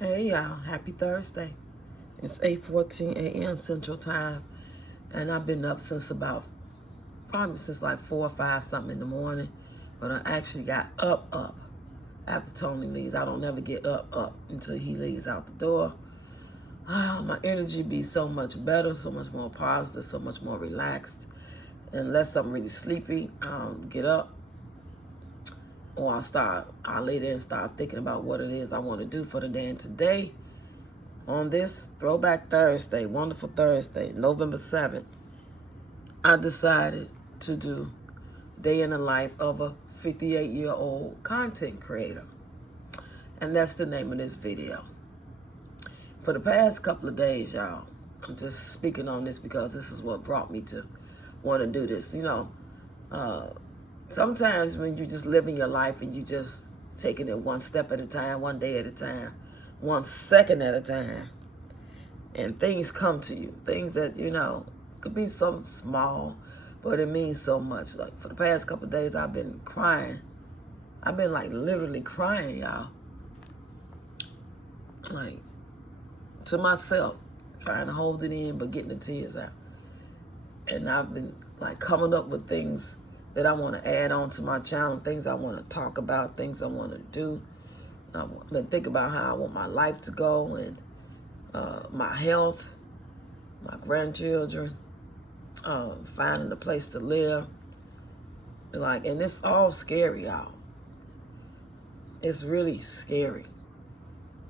Hey y'all, happy Thursday. It's 8:14 a.m. Central Time, and I've been up since probably since like 4 or 5 something in the morning, but I actually got up after Tony leaves. I don't never get up until he leaves out the door. My energy be so much better, so much more positive, so much more relaxed. Unless I'm really sleepy, I'll get up or I'll lay there and start thinking about what it is I want to do for the day. And today, on this Throwback Thursday, wonderful Thursday, November 7th, I decided to do Day in the Life of a 58-year-old content creator. And that's the name of this video. For the past couple of days, y'all, I'm just speaking on this because this is what brought me to want to do this. Uh, sometimes when you just living your life and you just taking it one step at a time, one day at a time, 1 second at a time, and things come to you, things that, could be something small, but it means so much. Like for the past couple of days, I've been crying. I've been like literally crying, y'all. Like to myself, trying to hold it in, but getting the tears out. And I've been like coming up with things that I want to add on to my channel, things I want to talk about, things I want to do. I've been thinking about how I want my life to go and my health, my grandchildren, finding a place to live. And it's all scary, y'all. It's really scary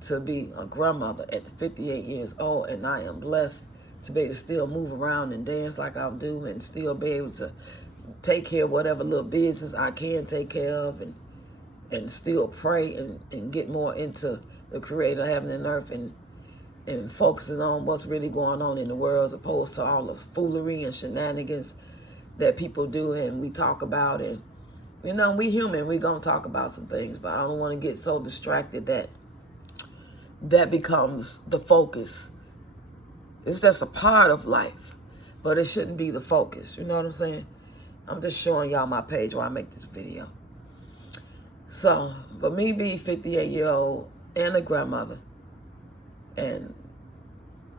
to be a grandmother at 58 years old, and I am blessed to be able to still move around and dance like I do and still be able to take care of whatever little business I can take care of and still pray and get more into the creator of heaven and earth and focusing on what's really going on in the world as opposed to all the foolery and shenanigans that people do and we talk about. And we human, we gonna talk about some things, but I don't want to get so distracted that becomes the focus. It's just a part of life, but it shouldn't be the focus. You know what I'm saying? I'm just showing y'all my page while I make this video. So, but me being 58-year-old and a grandmother and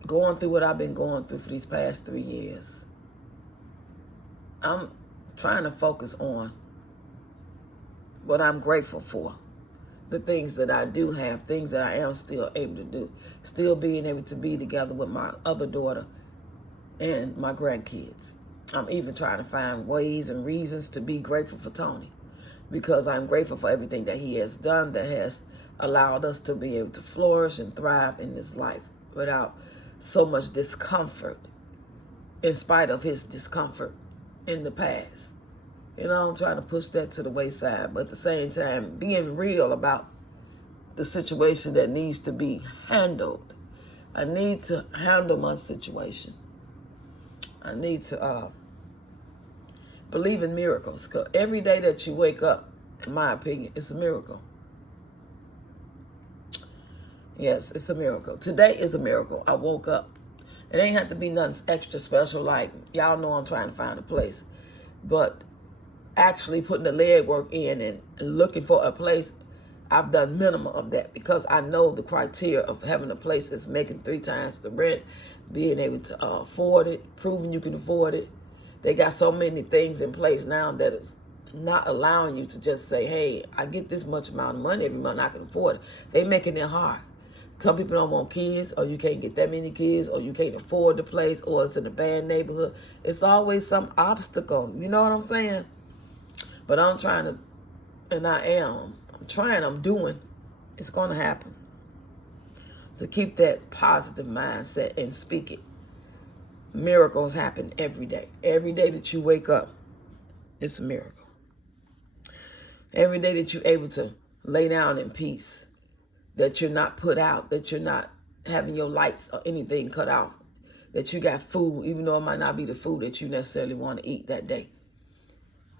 going through what I've been going through for these past 3 years, I'm trying to focus on what I'm grateful for. The things that I do have, things that I am still able to do. Still being able to be together with my other daughter and my grandkids. I'm even trying to find ways and reasons to be grateful for Tony, because I'm grateful for everything that he has done that has allowed us to be able to flourish and thrive in this life without so much discomfort, in spite of his discomfort in the past. I'm trying to push that to the wayside, but at the same time, being real about the situation that needs to be handled. I need to handle my situation. I need to believe in miracles, because every day that you wake up, in my opinion, it's a miracle. Yes, it's a miracle. Today is a miracle. I woke up. It ain't have to be nothing extra special, like y'all know I'm trying to find a place, but actually putting the legwork in and looking for a place, I've done minimum of that because I know the criteria of having a place is making 3 times the rent, being able to afford it, proving you can afford it. They got so many things in place now that is not allowing you to just say, hey, I get this much amount of money every month, I can afford it. They making it hard. Some people don't want kids, or you can't get that many kids, or you can't afford the place, or it's in a bad neighborhood. It's always some obstacle. You know what I'm saying? But I'm trying to, and I'm doing. It's going to happen. To keep that positive mindset and speak it. Miracles happen every day. Every day that you wake up, it's a miracle. Every day that you're able to lay down in peace, that you're not put out, that you're not having your lights or anything cut off, that you got food, even though it might not be the food that you necessarily want to eat that day.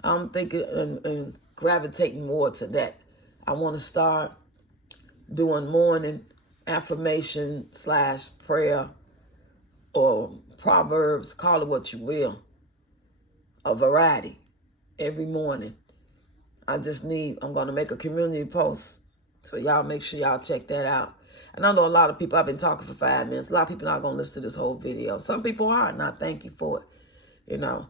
I'm thinking and gravitating more to that. I want to start doing morning affirmation / prayer or proverbs, call it what you will, a variety every morning. I'm going to make a community post. So y'all make sure y'all check that out. And I know a lot of people, I've been talking for 5 minutes. A lot of people not going to listen to this whole video. Some people are, and I thank you for it, you know.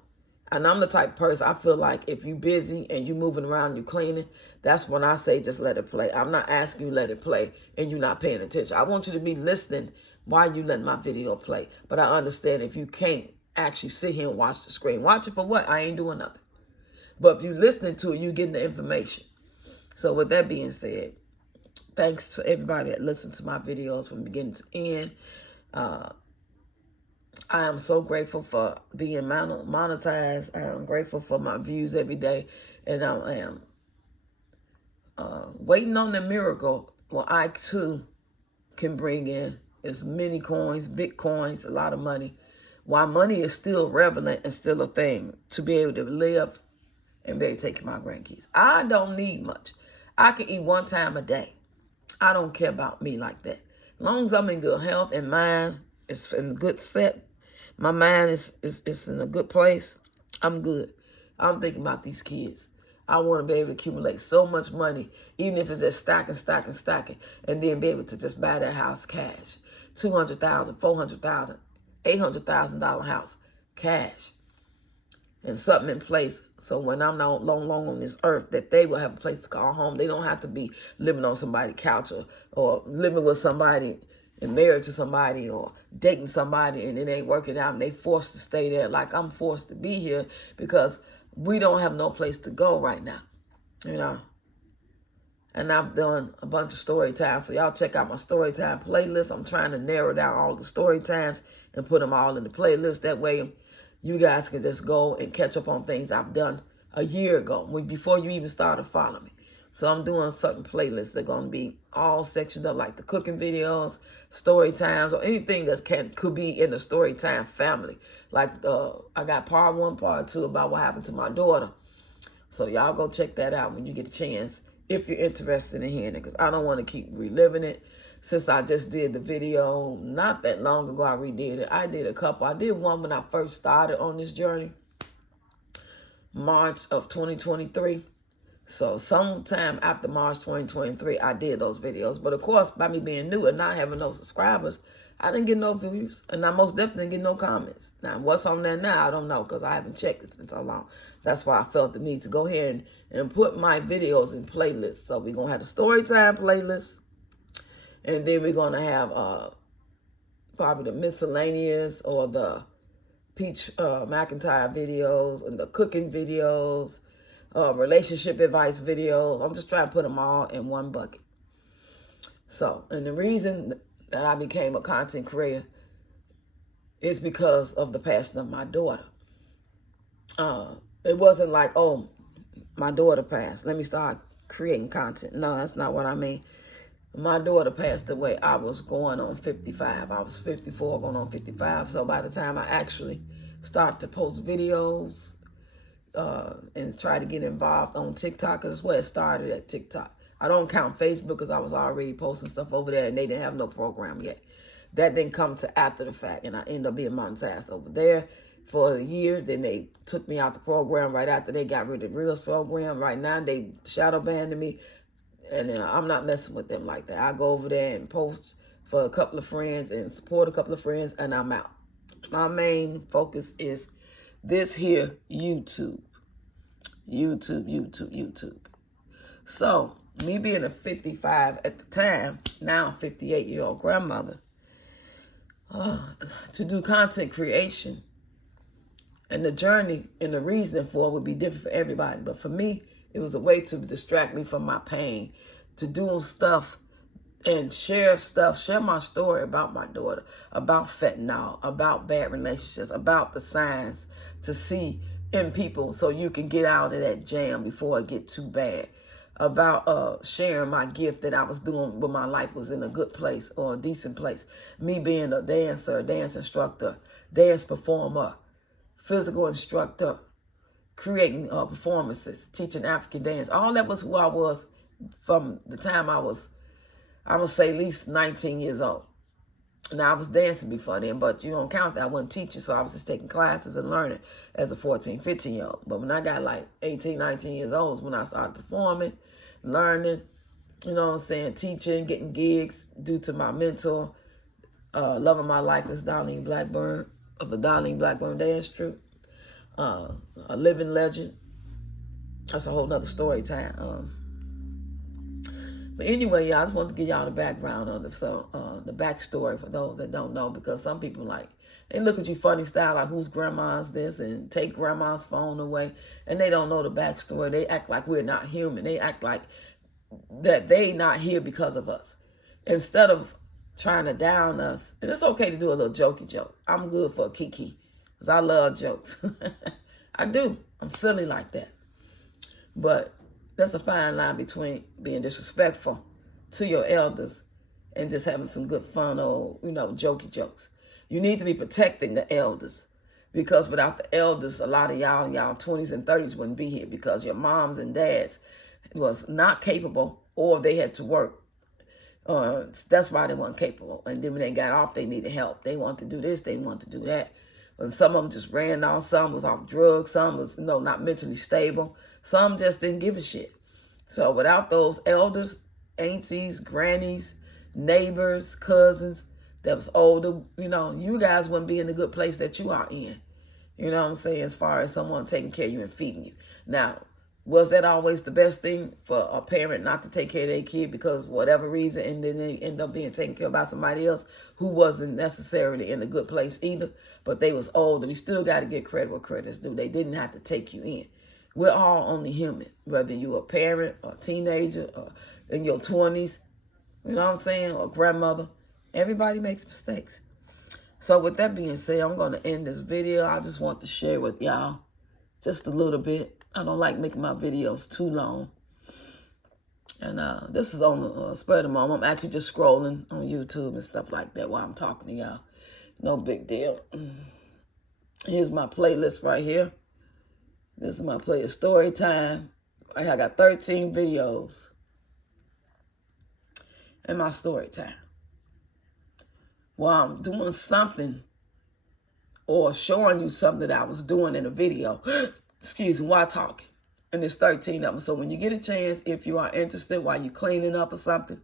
And I'm the type of person, I feel like if you're busy and you're moving around, you're cleaning, that's when I say just let it play. I'm not asking you let it play and you're not paying attention. I want you to be listening while you let my video play. But I understand if you can't actually sit here and watch the screen. Watch it for what? I ain't doing nothing. But if you're listening to it, you're getting the information. So with that being said, thanks for everybody that listened to my videos from beginning to end. I am so grateful for being monetized. I am grateful for my views every day. And I am waiting on the miracle where I too can bring in as many coins, Bitcoins, a lot of money. While money is still relevant and still a thing, to be able to live and be able to take care of my grandkids. I don't need much. I can eat one time a day. I don't care about me like that. As long as I'm in good health and mind is in a good set, my mind is in a good place, I'm good. I'm thinking about these kids. I want to be able to accumulate so much money, even if it's just stacking, and then be able to just buy that house cash. $200,000, $400,000, $800,000 house cash. And something in place so when I'm not long on this earth, that they will have a place to call home. They don't have to be living on somebody's couch or living with somebody and married to somebody or dating somebody and it ain't working out and they forced to stay there like I'm forced to be here because we don't have no place to go right now, you know. And I've done a bunch of story times, so y'all check out my story time playlist. I'm trying to narrow down all the story times and put them all in the playlist. That way you guys can just go and catch up on things I've done a year ago, before you even started following me. So I'm doing certain playlists that are going to be all sectioned up, like the cooking videos, story times, or anything that could be in the story time family. Like I got part 1, part 2 about what happened to my daughter. So y'all go check that out when you get a chance, if you're interested in hearing it, because I don't want to keep reliving it. Since I just did the video not that long ago, I redid it. I did a couple. I did one when I first started on this journey, March of 2023. So sometime after March 2023, I did those videos. But of course, by me being new and not having no subscribers, I didn't get no views. And I most definitely didn't get no comments. Now, what's on there now, I don't know, because I haven't checked. It's been so long. That's why I felt the need to go here and put my videos in playlists. So we're going to have the story time playlist. And then we're going to have probably the miscellaneous or the Peach McIntyre videos and the cooking videos, relationship advice videos. I'm just trying to put them all in one bucket. So, and the reason that I became a content creator is because of the passing of my daughter. It wasn't like, oh, my daughter passed, let me start creating content. No, that's not what I mean. My daughter passed away, I was going on 55. I was 54 going on 55. So by the time I actually started to post videos and try to get involved on TikTok, because that's where it started, at TikTok. I don't count Facebook because I was already posting stuff over there and they didn't have no program yet. That didn't come to after the fact, and I ended up being monetized over there for a year. Then they took me out the program right after they got rid of the Reels program. Right now they shadow banned me. And I'm not messing with them like that. I go over there and post for a couple of friends and support a couple of friends, and I'm out. My main focus is this here, YouTube. YouTube. So, me being a 55 at the time, now 58-year-old grandmother, to do content creation, and the journey and the reason for it would be different for everybody. But for me, it was a way to distract me from my pain, to do stuff and share my story about my daughter, about fentanyl, about bad relationships, about the signs to see in people so you can get out of that jam before it get too bad, about sharing my gift that I was doing when my life was in a good place or a decent place. Me being a dancer, dance instructor, dance performer, physical instructor, creating performances, teaching African dance. All that was who I was from the time I was, I would say, at least 19 years old. Now, I was dancing before then, but you don't count that. I wasn't teaching, so I was just taking classes and learning as a 14, 15-year-old. But when I got like 18, 19 years old is when I started performing, learning, You know what I'm saying? Teaching, getting gigs due to my mentor. Love of my life is Darlene Blackburn of the Darlene Blackburn Dance Troupe. A living legend. That's a whole nother story time. But anyway, y'all, I just wanted to give y'all the background of the backstory for those that don't know, because some people they look at you funny style, like whose grandma's this, and take grandma's phone away, and they don't know the backstory. They act like we're not human. They act like that they not here because of us. Instead of trying to down us, and it's okay to do a little jokey joke. I'm good for a kiki, because I love jokes. I do. I'm silly like that. But there's a fine line between being disrespectful to your elders and just having some good fun or, jokey jokes. You need to be protecting the elders, because without the elders, a lot of y'all 20s and 30s wouldn't be here, because your moms and dads was not capable, or they had to work. That's why they weren't capable. And then when they got off, they needed help. They wanted to do this, they wanted to do that. And some of them just ran off. Some was off drugs. Some was, not mentally stable. Some just didn't give a shit. So without those elders, aunties, grannies, neighbors, cousins that was older, you guys wouldn't be in the good place that you are in. You know what I'm saying? As far as someone taking care of you and feeding you. Now, was that always the best thing for a parent not to take care of their kid because whatever reason, and then they end up being taken care of by somebody else who wasn't necessarily in a good place either, but they was older? We still got to get credit where credit's due. They didn't have to take you in. We're all only human, whether you're a parent or a teenager or in your 20s, you know what I'm saying, or grandmother. Everybody makes mistakes. So with that being said, I'm going to end this video. I just want to share with y'all just a little bit. I don't like making my videos too long. And this is on the spur of the moment. I'm actually just scrolling on YouTube and stuff like that while I'm talking to y'all. No big deal. Here's my playlist right here. This is my playlist, story time. I got 13 videos in my story time. While I'm doing something or showing you something that I was doing in a video, excuse me, while talking. And there's 13 of them. So when you get a chance, if you are interested while you're cleaning up or something,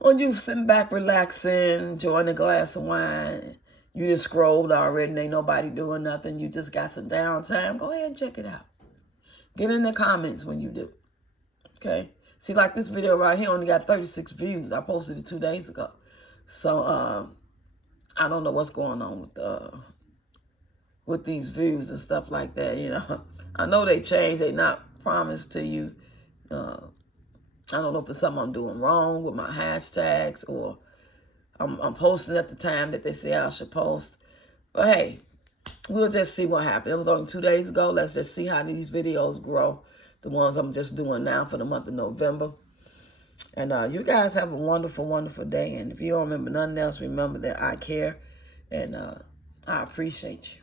or you sitting back relaxing, enjoying a glass of wine, you just scrolled already and ain't nobody doing nothing, you just got some downtime, go ahead and check it out. Get in the comments when you do. Okay? See, like this video right here only got 36 views. I posted it 2 days ago. So, I don't know what's going on with these views and stuff like that, I know they changed. They not promised to you. I don't know if it's something I'm doing wrong with my hashtags, or I'm posting at the time that they say I should post. But hey, we'll just see what happens. It was only 2 days ago. Let's just see how these videos grow. The ones I'm just doing now for the month of November. And you guys have a wonderful, wonderful day. And if you don't remember nothing else, remember that I care and I appreciate you.